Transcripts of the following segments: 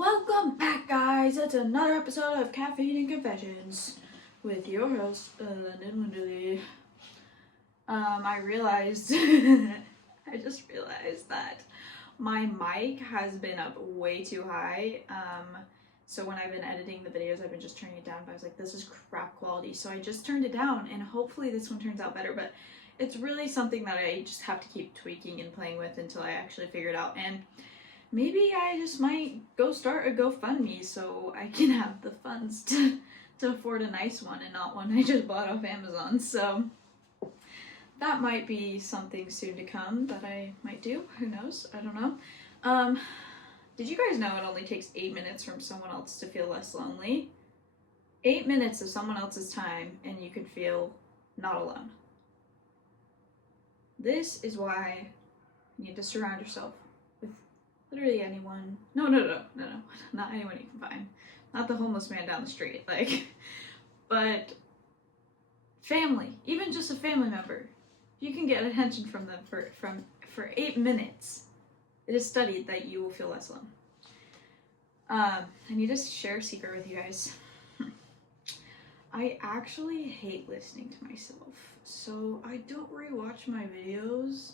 Welcome back, guys. It's another episode of Caffeine and Confessions with your host, London Winderly. I realized, I just realized that my mic has been up way too high. So when I've been editing the videos, I've been just turning it down, but I was like, this is crap quality. So I just turned it down, and hopefully this one turns out better, but it's really something that I just have to keep tweaking and playing with until I actually figure it out. And maybe I just might go start a GoFundMe so I can have the funds to afford a nice one and not one I just bought off Amazon. So that might be something soon to come that I might do. Who knows? I don't know. Did you guys know it only takes 8 minutes from someone else to feel less lonely? 8 minutes of someone else's time and you could feel not alone. This is why you need to surround yourself with literally anyone. No, not anyone you can find. Not the homeless man down the street, but family, even just a family member. You can get attention from them for 8 minutes. It is studied that you will feel less alone. I need to share a secret with you guys. I actually hate listening to myself, so I don't rewatch my videos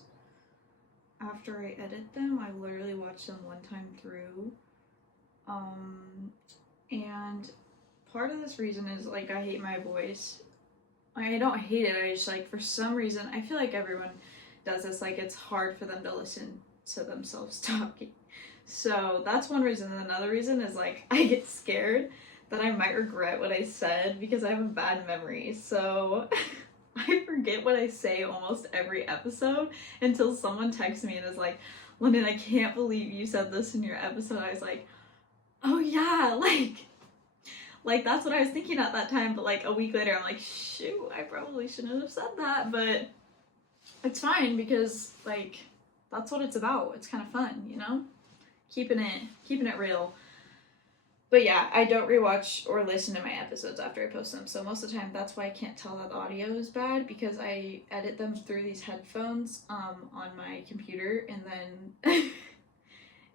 after I edit them. I literally watch them one time through. And part of this reason is I hate my voice. I don't hate it, I just for some reason, I feel like everyone does this, it's hard for them to listen to themselves talking. So that's one reason. And another reason is I get scared that I might regret what I said because I have a bad memory. So I forget what I say almost every episode until someone texts me and is like, London, I can't believe you said this in your episode. I was like, oh yeah, that's what I was thinking at that time. But a week later, I'm like, shoot, I probably shouldn't have said that. But it's fine because that's what it's about. It's kind of fun, you know? Keeping it real. But yeah, I don't rewatch or listen to my episodes after I post them. So most of the time, that's why I can't tell that the audio is bad, because I edit them through these headphones on my computer, and then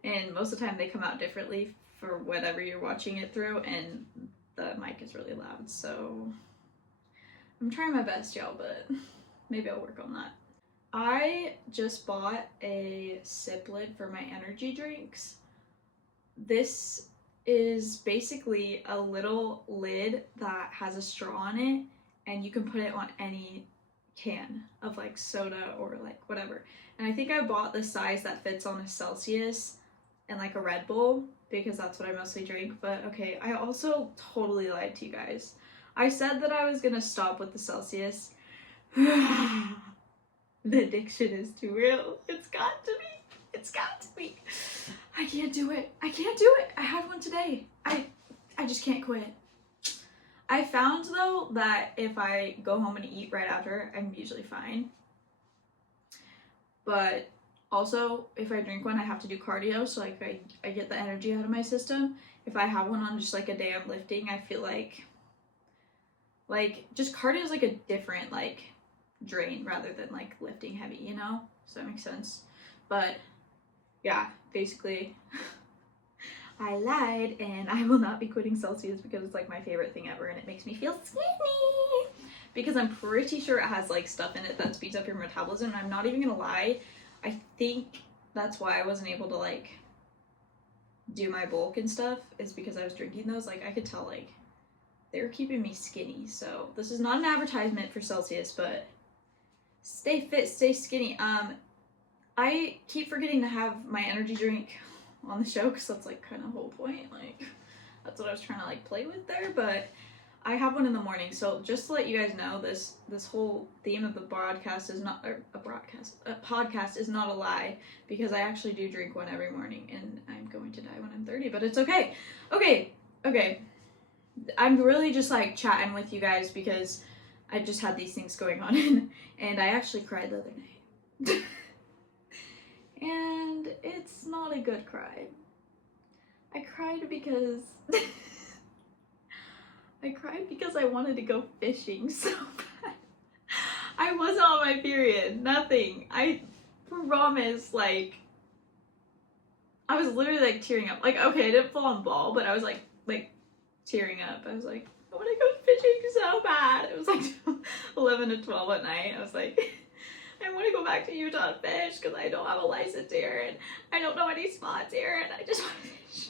and most of the time they come out differently for whatever you're watching it through, and the mic is really loud. So I'm trying my best, y'all, but maybe I'll work on that. I just bought a sip lid for my energy drinks. This is basically a little lid that has a straw on it, and you can put it on any can of soda or whatever. And I think I bought the size that fits on a Celsius and a Red Bull, because that's what I mostly drink. But okay, I also totally lied to you guys. I said that I was gonna stop with the Celsius. The addiction is too real. It's got to be. It's got to be. I can't do it. I can't do it. I had one today. I just can't quit. I found though that if I go home and eat right after, I'm usually fine. But also, if I drink one, I have to do cardio, so I get the energy out of my system. If I have one on just a day I'm lifting, I feel like just cardio is a different drain rather than lifting heavy, you know? Does that make sense? But yeah, basically I lied, and I will not be quitting Celsius because it's my favorite thing ever, and it makes me feel skinny because I'm pretty sure it has stuff in it that speeds up your metabolism. And I'm not even gonna lie, I think that's why I wasn't able to do my bulk and stuff, is because I was drinking those. I could tell they were keeping me skinny. So this is not an advertisement for Celsius, but stay fit, stay skinny. I keep forgetting to have my energy drink on the show because that's kind of the whole point. That's what I was trying to play with there. But I have one in the morning. So just to let you guys know, this whole theme of the broadcast is not a podcast is not a lie, because I actually do drink one every morning, and I'm going to die when I'm 30. But it's okay. Okay. I'm really just chatting with you guys because I just had these things going on, and I actually cried the other night. And it's not a good cry. I cried because I wanted to go fishing so bad. I wasn't on my period, nothing. I promise, I was literally like tearing up. Like, okay, I didn't fall on the ball, but I was like tearing up. I was like, I want to go fishing so bad. It was like 11 to 12 at night. I was like, I want to go back to Utah and fish because I don't have a license here and I don't know any spots here and I just want to fish.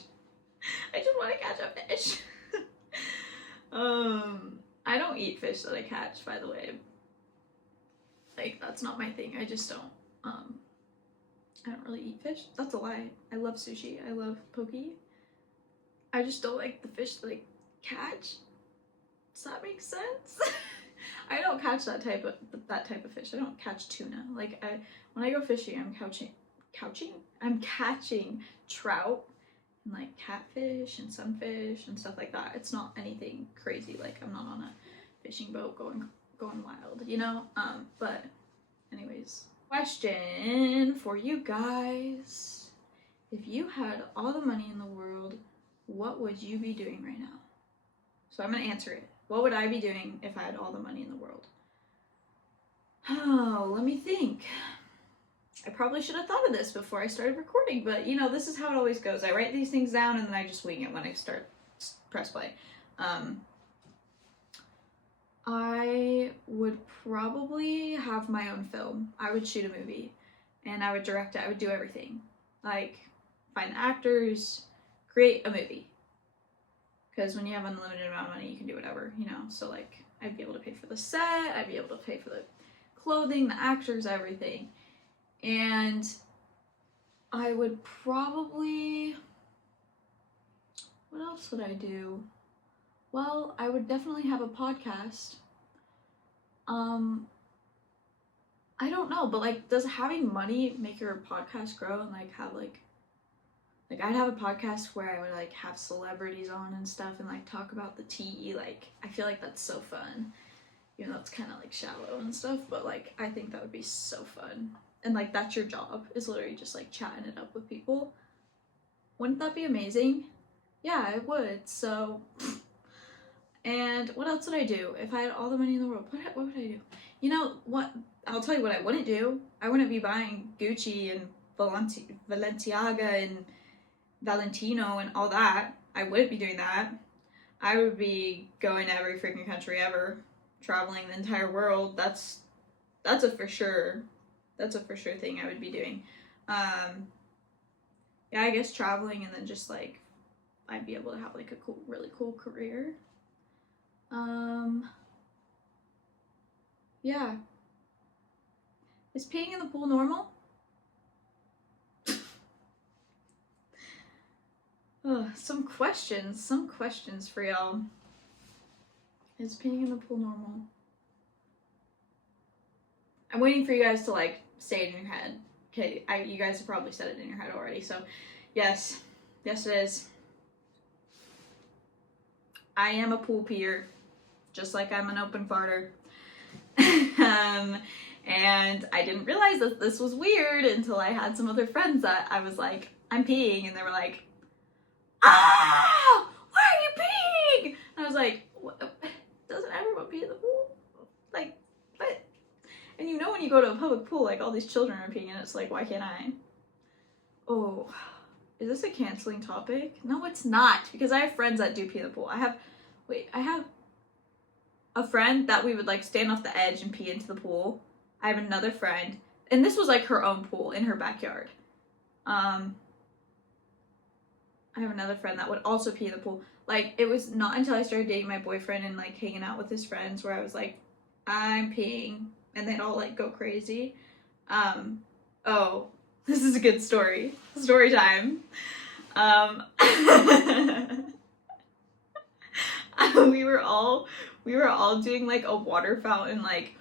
I just want to catch a fish. I don't eat fish that I catch, by the way. Like, that's not my thing. I just don't. I don't really eat fish. That's a lie. I love sushi. I love poke. I just don't like the fish that I catch. Does that make sense? I don't catch that type of fish. I don't catch tuna. Like, when I go fishing, I'm catching trout and like catfish and sunfish and stuff like that. It's not anything crazy. Like, I'm not on a fishing boat going wild, you know? But anyways, question for you guys. If you had all the money in the world, what would you be doing right now? So I'm gonna answer it. What would I be doing if I had all the money in the world? Oh, let me think. I probably should have thought of this before I started recording, but you know, this is how it always goes. I write these things down and then I just wing it when I press play. I would probably have my own film. I would shoot a movie and I would direct it. I would do everything. Like, find the actors, create a movie. Because when you have unlimited amount of money, you can do whatever, you know? So like, I'd be able to pay for the set, I'd be able to pay for the clothing, the actors, everything. And I would probably, what else would I do? Well, I would definitely have a podcast. I don't know, but like, does having money make your podcast grow and like have like I'd have a podcast where I would like have celebrities on and stuff and like talk about the tea. Like, I feel like that's so fun. Even though it's kind of like shallow and stuff, but like, I think that would be so fun. And like, that's your job, is literally just like chatting it up with people. Wouldn't that be amazing? Yeah, it would. So, and what else would I do if I had all the money in the world? What would I do? You know what? I'll tell you what I wouldn't do. I wouldn't be buying Gucci and Balenciaga and Valentino and all that. I wouldn't be doing that. I would be going to every freaking country ever, traveling the entire world. That's a for sure. That's a for sure thing I would be doing. Yeah, I guess traveling, and then just like, I'd be able to have like a cool, really cool career. Yeah. Is peeing in the pool normal? Some questions for y'all. Is peeing in the pool normal? I'm waiting for you guys to like say it in your head. Okay, you guys have probably said it in your head already, so yes it is. I am a pool peer, just like I'm an open farter. And I didn't realize that this was weird until I had some other friends that I was like, I'm peeing, and they were like, ah, why are you peeing? And I was like, what? Doesn't everyone pee in the pool? Like, what? And you know, when you go to a public pool, like, all these children are peeing, and it's like, why can't I? Oh, is this a canceling topic? No, it's not, because I have friends that do pee in the pool. I have a friend that we would like stand off the edge and pee into the pool. I have another friend, and this was like her own pool in her backyard. I have another friend that would also pee in the pool. Like, it was not until I started dating my boyfriend and like hanging out with his friends where I was like, I'm peeing, and they'd all like go crazy. Oh, this is a good story. Story time. We were all doing like a water fountain, like,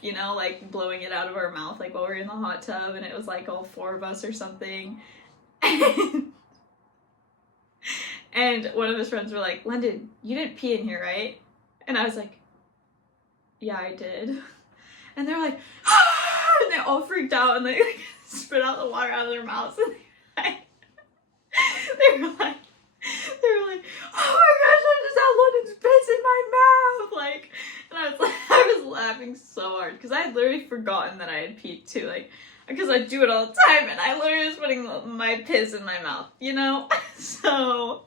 you know, like blowing it out of our mouth, like while we were in the hot tub, and it was like all 4 of us or something. And one of his friends were like, London, you didn't pee in here, right? And I was like, yeah, I did. And they're like, ah! And they all freaked out, and they like spit out the water out of their mouths, and they were like, oh my gosh, I just had London's piss in my mouth, like, and I was laughing so hard, because I had literally forgotten that I had peed too. Like, I because I do it all the time, and I literally was putting my piss in my mouth, you know? So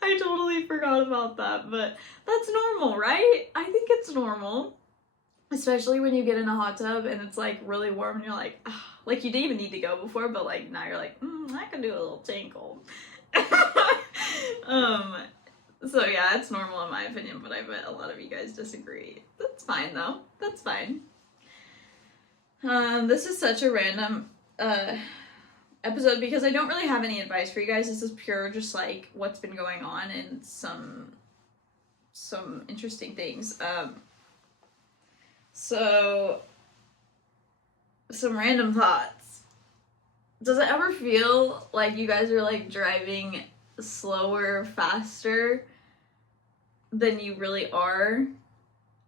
I totally forgot about that, but that's normal, right? I think it's normal. Especially when you get in a hot tub and it's like really warm and you're like, oh, like you didn't even need to go before, but like now you're like, I can do a little tinkle. So yeah, it's normal in my opinion, but I bet a lot of you guys disagree. That's fine though. That's fine. This is such a random episode because I don't really have any advice for you guys. This is pure just like what's been going on and some interesting things. So some random thoughts. Does it ever feel like you guys are like driving slower, faster than you really are,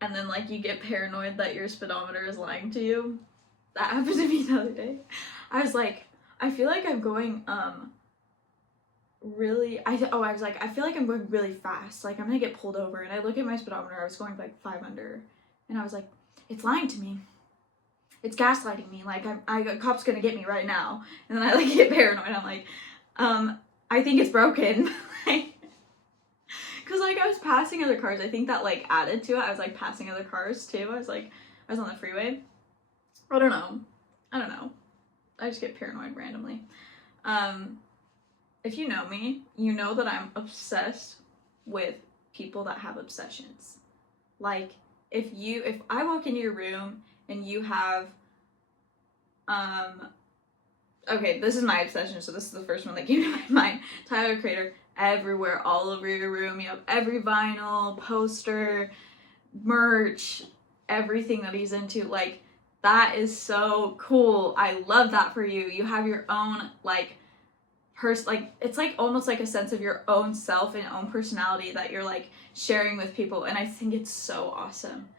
and then like you get paranoid that your speedometer is lying to you? That happened to me the other day. I was like, I feel like I'm going really I was like, I feel like I'm going really fast, like I'm gonna get pulled over, and I look at my speedometer, I was going like 5 under, and I was like, it's lying to me. It's gaslighting me. Like, a cop's gonna get me right now. And then I like get paranoid. I'm like, I think it's broken. Cause like I was passing other cars. I think that like added to it. I was like passing other cars too. I was on the freeway. I don't know. I just get paranoid randomly. If you know me, you know that I'm obsessed with people that have obsessions. Like, if I walk into your room and you have, okay, this is my obsession, so this is the first one that came to my mind. Tyler the Creator, everywhere, all over your room. You have every vinyl, poster, merch, everything that he's into. Like, that is so cool. I love that for you. You have your own, like, like, it's like almost like a sense of your own self and own personality that you're like sharing with people, and I think it's so awesome.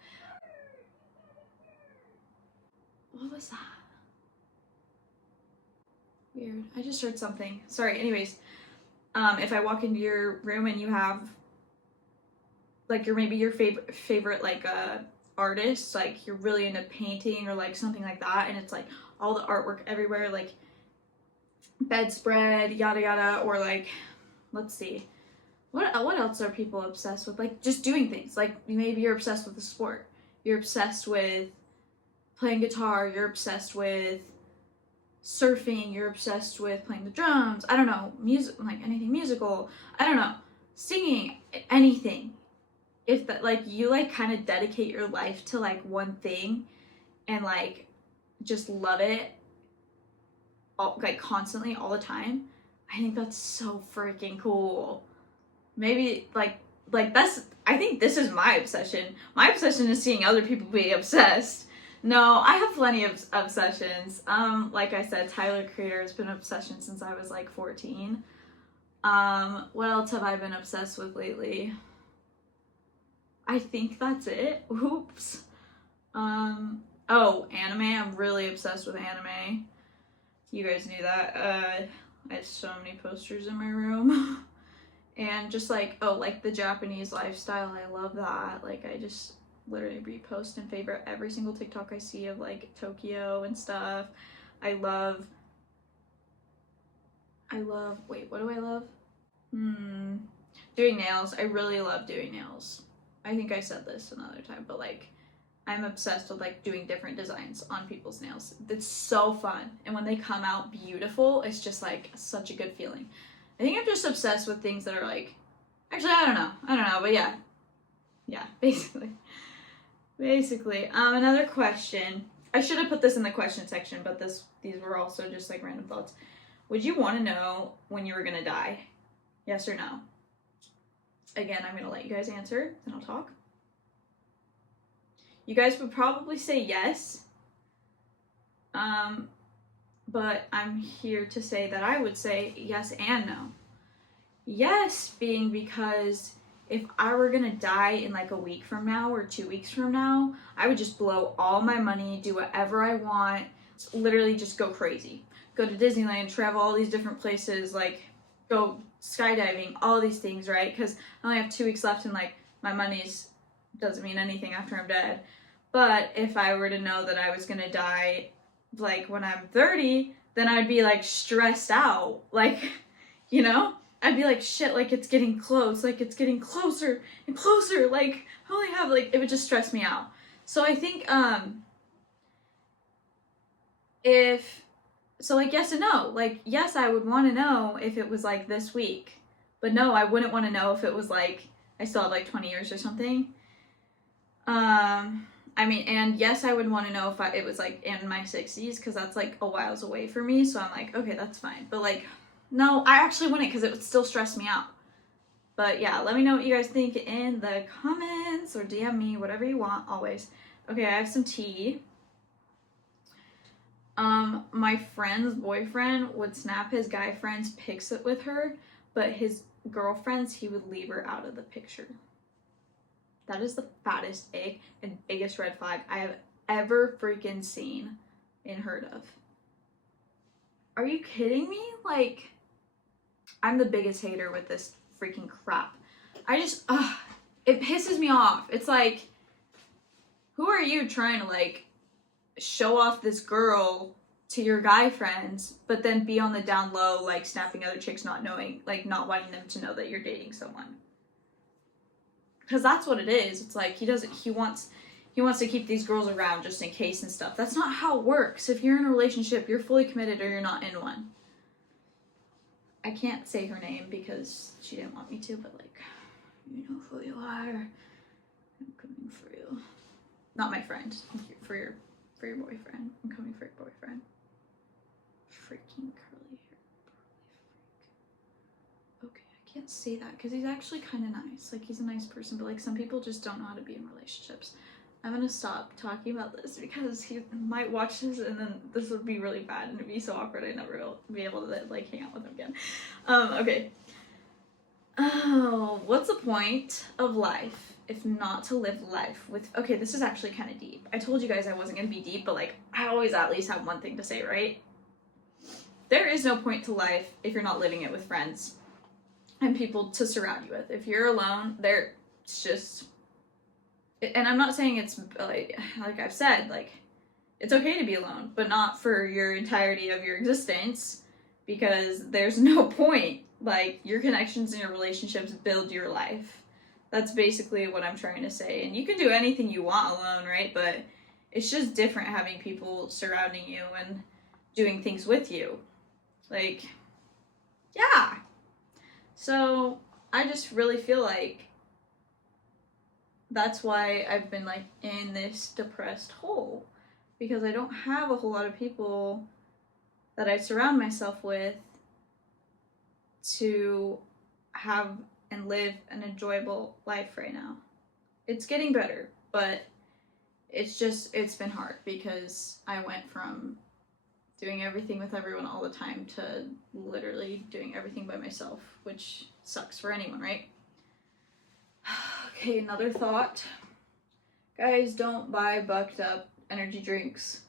What was that? Weird. I just heard something. Sorry. Anyways, if I walk into your room and you have like maybe your favorite like artist, like you're really into painting or like something like that, and it's like all the artwork everywhere, like bedspread, yada yada, or like, let's see, what else are people obsessed with? Like just doing things. Like maybe you're obsessed with a sport, you're obsessed with playing guitar, you're obsessed with surfing, you're obsessed with playing the drums, I don't know, music, like anything musical, I don't know, singing, anything. If that, like, you like kind of dedicate your life to like one thing and like just love it all, like constantly all the time, I think that's so freaking cool. Maybe like that's, I think this is my obsession. My obsession is seeing other people be obsessed. No, I have plenty of obsessions. Like I said, Tyler the Creator has been an obsession since I was like 14. What else have I been obsessed with lately? I think that's it. Oops. Oh, anime. I'm really obsessed with anime. You guys knew that. I have so many posters in my room. And just like, oh, like the Japanese lifestyle, I love that. Like, I just literally repost and favorite every single TikTok I see of like Tokyo and stuff. I love, wait, what do I love? Doing nails. I really love doing nails. I think I said this another time, but like, I'm obsessed with like doing different designs on people's nails. It's so fun. And when they come out beautiful, it's just like such a good feeling. I think I'm just obsessed with things that are like, actually, I don't know, but yeah, basically. Another question. I should have put this in the question section, but these were also just like random thoughts. Would you want to know when you were gonna die? Yes or no? Again, I'm gonna let you guys answer, then I'll talk. You guys would probably say yes, but I'm here to say that I would say yes and no. Yes, being because if I were gonna die in like a week from now or 2 weeks from now, I would just blow all my money, do whatever I want, literally just go crazy. Go to Disneyland, travel all these different places, like go skydiving, all these things, right? Because I only have 2 weeks left and like my money's doesn't mean anything after I'm dead. But if I were to know that I was gonna die like when I'm 30, then I'd be like stressed out. Like, you know? I'd be like, shit, like it's getting close, like it's getting closer and closer, like I only have, like, it would just stress me out. So I think like yes and no. Like yes, I would want to know if it was like this week. But no, I wouldn't want to know if it was like I still have like 20 years or something. I mean, and yes, I would want to know if it was like in my 60s, because that's like a whiles away for me. So I'm like, okay, that's fine. But like, no, I actually wouldn't, because it would still stress me out. But yeah, let me know what you guys think in the comments, or DM me, whatever you want, always. Okay, I have some tea. My friend's boyfriend would snap his guy friend's pics with her, but his girlfriends, he would leave her out of the picture. That is the fattest egg and biggest red flag I have ever freaking seen and heard of. Are you kidding me? Like, I'm the biggest hater with this freaking crap. It pisses me off. It's like, who are you trying to like show off this girl to your guy friends, but then be on the down low, like snapping other chicks, not knowing, like not wanting them to know that you're dating someone? Because that's what it is. It's like he wants to keep these girls around just in case and stuff. That's not how it works. If you're in a relationship, you're fully committed or you're not in one. I can't say her name because she didn't want me to, but like, you know who you are. I'm coming for you. Not my friend. For your boyfriend. I'm coming for your boyfriend. Freaking curly hair. Okay, I can't say that because he's actually kind of nice. Like, he's a nice person, but like some people just don't know how to be in relationships. I'm gonna stop talking about this because he might watch this and then this would be really bad and it'd be so awkward. I'd never be able to like hang out with him again. Okay. Oh, what's the point of life if not to live life with... Okay, this is actually kind of deep. I told you guys I wasn't gonna be deep, but like I always at least have one thing to say, right? There is no point to life if you're not living it with friends and people to surround you with. If you're alone, it's just... And I'm not saying it's like I've said, like it's okay to be alone, but not for your entirety of your existence, because there's no point. Like, your connections and your relationships build your life. That's basically what I'm trying to say. And you can do anything you want alone, right? But it's just different having people surrounding you and doing things with you. Like, yeah. So I just really feel like that's why I've been like in this depressed hole, because I don't have a whole lot of people that I surround myself with to have and live an enjoyable life right now. It's getting better, but it's been hard because I went from doing everything with everyone all the time to literally doing everything by myself, which sucks for anyone, right? Okay, another thought. Guys, don't buy bucked up energy drinks.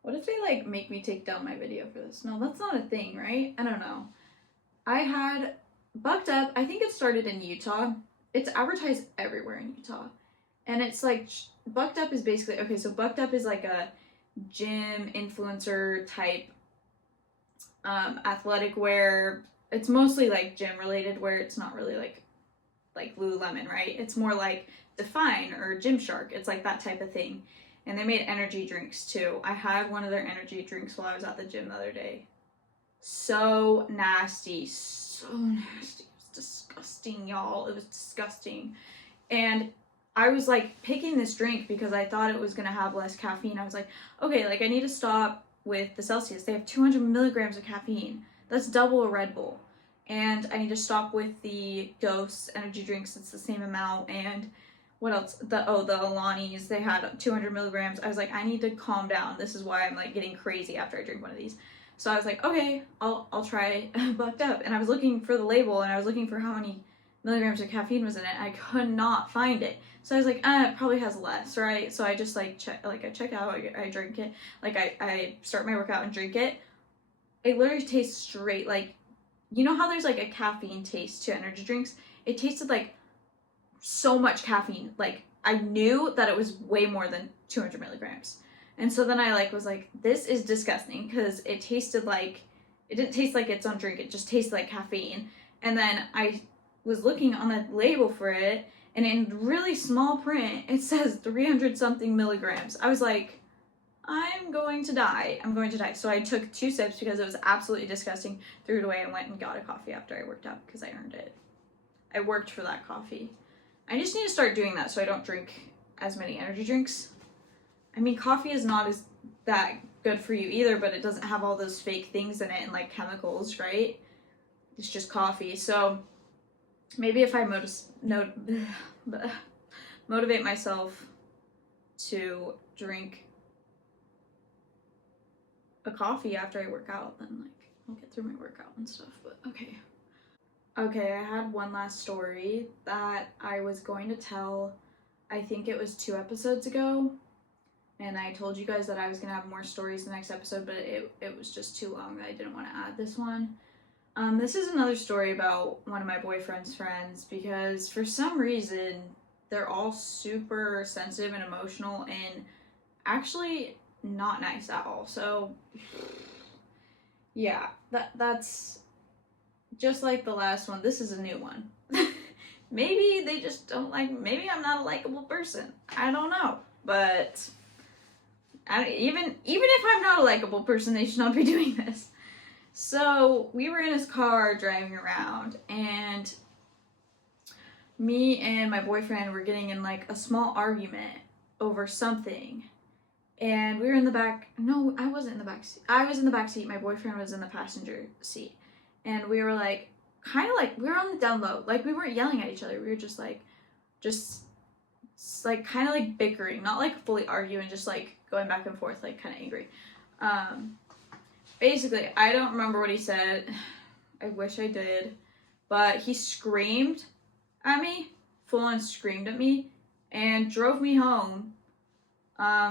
What if they like make me take down my video for this? No, that's not a thing, right? I don't know. I had bucked up, I think it started in Utah. It's advertised everywhere in Utah. And it's like, bucked up is basically, okay, so bucked up is like a gym influencer type athletic wear. It's mostly like gym related, where it's not really like Lululemon, right? It's more like Define or Gymshark. It's like that type of thing. And they made energy drinks too. I had one of their energy drinks while I was at the gym the other day. So nasty, so nasty. It was disgusting, y'all. It was disgusting. And I was like picking this drink because I thought it was gonna have less caffeine. I was like, okay, like I need to stop with the Celsius. They have 200 milligrams of caffeine. That's double a Red Bull. And I need to stop with the Ghost energy drinks. It's the same amount. And what else? The Alani's, they had 200 milligrams. I was like, I need to calm down. This is why I'm like getting crazy after I drink one of these. So I was like, okay, I'll try bucked up. And I was looking for the label and I was looking for how many milligrams of caffeine was in it. I could not find it. So I was like, it probably has less, right? So I just like I check out, I drink it. Like I start my workout and drink it. It literally tastes straight like, you know how there's like a caffeine taste to energy drinks? It tasted like so much caffeine. Like I knew that it was way more than 200 milligrams. And so then I like was like, this is disgusting, because it tasted like, it didn't taste like its own drink, it just tasted like caffeine. And then I was looking on the label for it, and in really small print it says 300 something milligrams. I was like, I'm going to die. I'm going to die. So I took 2 sips because it was absolutely disgusting, threw it away, and went and got a coffee after I worked out, because I earned it. I worked for that coffee. I just need to start doing that so I don't drink as many energy drinks. I mean, coffee is not as that good for you either, but it doesn't have all those fake things in it and like chemicals, right? It's just coffee. So maybe if I motivate myself to drink a coffee after I work out, then like I'll get through my workout and stuff. But okay. Okay, I had one last story that I was going to tell. I think it was 2 episodes ago, and I told you guys that I was gonna have more stories the next episode, but it was just too long that I didn't want to add this one. This is another story about one of my boyfriend's friends, because for some reason they're all super sensitive and emotional and actually not nice at all. So yeah, that's just like the last one. This is a new one. Maybe they just don't like, maybe I'm not a likable person. I don't know. But even if I'm not a likable person, they should not be doing this. So we were in his car driving around, and me and my boyfriend were getting in like a small argument over something. And we were in the back. No, I wasn't in the back seat. I was in the back seat. My boyfriend was in the passenger seat. And we were like, kind of like, we were on the down low. Like, we weren't yelling at each other. We were just kind of like bickering. Not like fully arguing, just like going back and forth, like kind of angry. Basically, I don't remember what he said. I wish I did. But he screamed at me, full on screamed at me, and drove me home.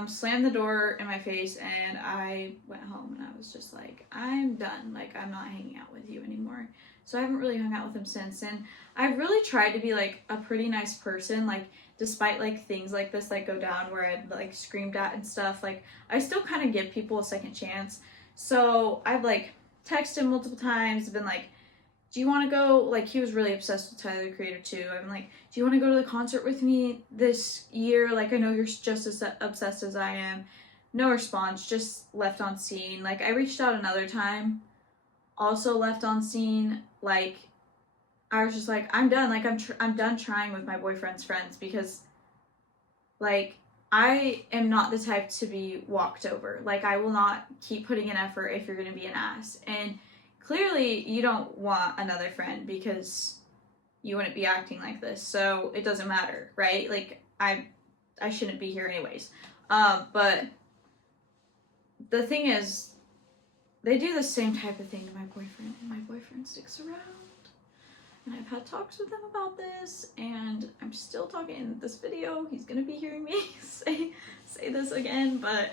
Slammed the door in my face, and I went home, and I was just like, I'm done. Like, I'm not hanging out with you anymore. So I haven't really hung out with him since, and I've really tried to be like a pretty nice person, like despite like things like this like go down where I'd like screamed at and stuff. Like, I still kind of give people a second chance. So I've like texted him multiple times, been like, do you want to go, like, he was really obsessed with Tyler the Creator too. I'm like, do you want to go to the concert with me this year? Like, I know you're just as obsessed as I am. No response, just left on scene. Like, I reached out another time, also left on scene. Like, I was just like, I'm done. Like, I'm done trying with my boyfriend's friends, because like, I am not the type to be walked over. Like, I will not keep putting in effort if you're gonna be an ass. And clearly you don't want another friend, because you wouldn't be acting like this, so it doesn't matter, right? Like, I shouldn't be here anyways. But the thing is, they do the same type of thing to my boyfriend, and my boyfriend sticks around. And I've had talks with him about this, and I'm still talking in this video. He's gonna be hearing me say this again, but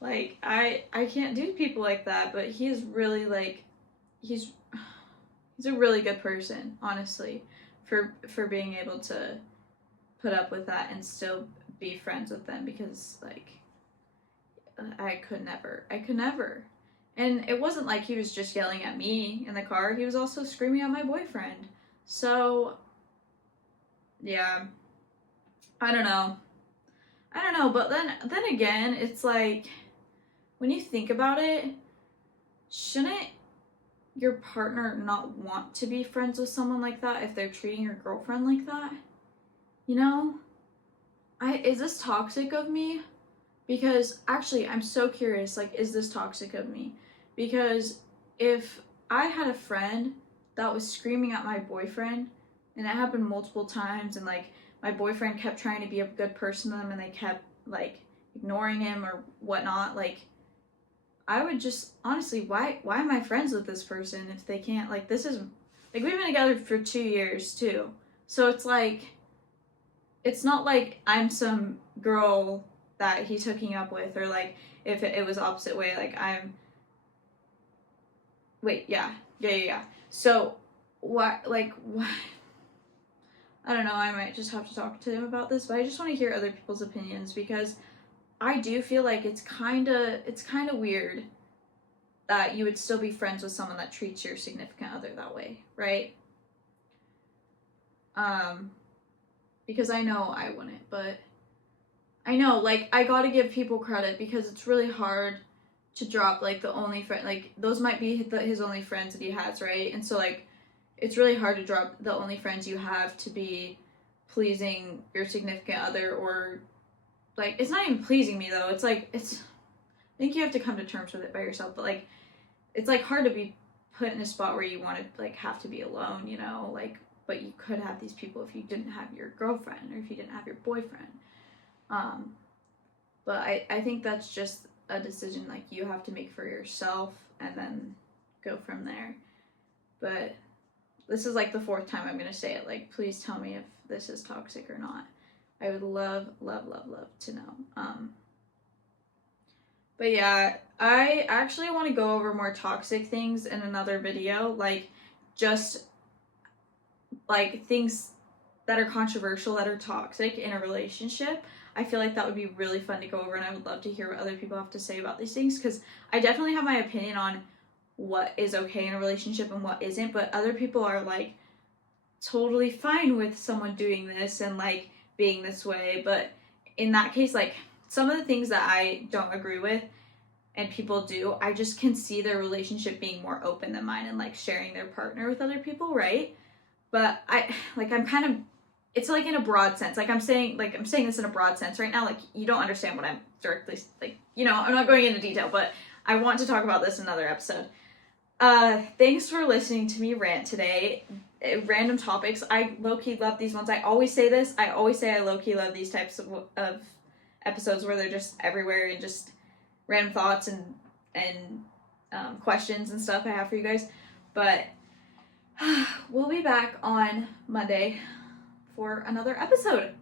like, I can't do people like that. But he is really like, he's a really good person, honestly, for being able to put up with that and still be friends with them, because like, I could never. And it wasn't like he was just yelling at me in the car. He was also screaming at my boyfriend. So yeah, I don't know, but then again, it's like, when you think about it, shouldn't your partner not want to be friends with someone like that if they're treating your girlfriend like that? You know? Is this toxic of me? Because actually, I'm so curious, like, is this toxic of me? Because if I had a friend that was screaming at my boyfriend, and it happened multiple times, and like, my boyfriend kept trying to be a good person to them, and they kept like ignoring him or whatnot, like, I would just, honestly, why am I friends with this person if they can't, like, this is, like, we've been together for 2 years too. So it's like, it's not like I'm some girl that he's hooking up with, or like, if it was opposite way, like, yeah. So, what, I don't know, I might just have to talk to him about this, but I just want to hear other people's opinions, because I do feel like it's kind of weird that you would still be friends with someone that treats your significant other that way, right? Because I know I wouldn't, but I know, like, I gotta give people credit because it's really hard to drop, like, the only friend, like, those might be his only friends that he has, right? And so, like, it's really hard to drop the only friends you have to be pleasing your significant other, or, like, it's not even pleasing me, though. It's, like, I think you have to come to terms with it by yourself, but, like, it's, like, hard to be put in a spot where you want to, like, have to be alone, you know? Like, but you could have these people if you didn't have your girlfriend or if you didn't have your boyfriend. But I think that's just a decision, like, you have to make for yourself and then go from there. But this is, like, the 4th time I'm gonna say it. Like, please tell me if this is toxic or not. I would love, love, love, love to know. But yeah, I actually want to go over more toxic things in another video, like, just, like, things that are controversial, that are toxic in a relationship. I feel like that would be really fun to go over, and I would love to hear what other people have to say about these things, because I definitely have my opinion on what is okay in a relationship and what isn't, but other people are, like, totally fine with someone doing this and, like, being this way. But in that case, like, some of the things that I don't agree with and people do, I just can see their relationship being more open than mine and, like, sharing their partner with other people, right? But I'm kind of, it's, like, in a broad sense. Like, I'm saying this in a broad sense right now. Like, you don't understand what I'm directly, like, you know, I'm not going into detail, but I want to talk about this in another episode. Thanks for listening to me rant today. Random topics. I low-key love these ones. I always say this. I always say I low-key love these types of episodes where they're just everywhere and just random thoughts and questions and stuff I have for you guys. But we'll be back on Monday for another episode.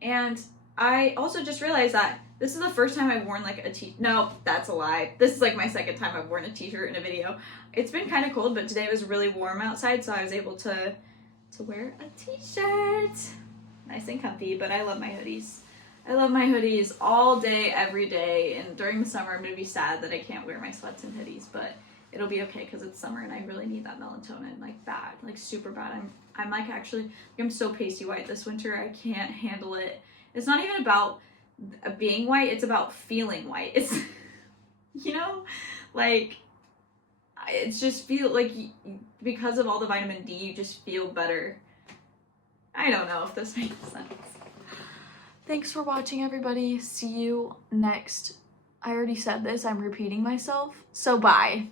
And I also just realized that this is the first time I've worn, like, a t-shirt. No, that's a lie. This is, like, my 2nd time I've worn a t-shirt in a video. It's been kind of cold, but today was really warm outside, so I was able to wear a t-shirt. Nice and comfy, but I love my hoodies. I love my hoodies all day, every day, and during the summer I'm going to be sad that I can't wear my sweats and hoodies, but it'll be okay because it's summer and I really need that melatonin, like, bad, like, super bad. I'm like, actually, I'm so pasty white this winter. I can't handle it. It's not even about being white, it's about feeling white. It's, you know, like, it's just feel like, because of all the vitamin D, you just feel better. I don't know if this makes sense. Thanks for watching, everybody. See you next. I already said this, I'm repeating myself, so bye.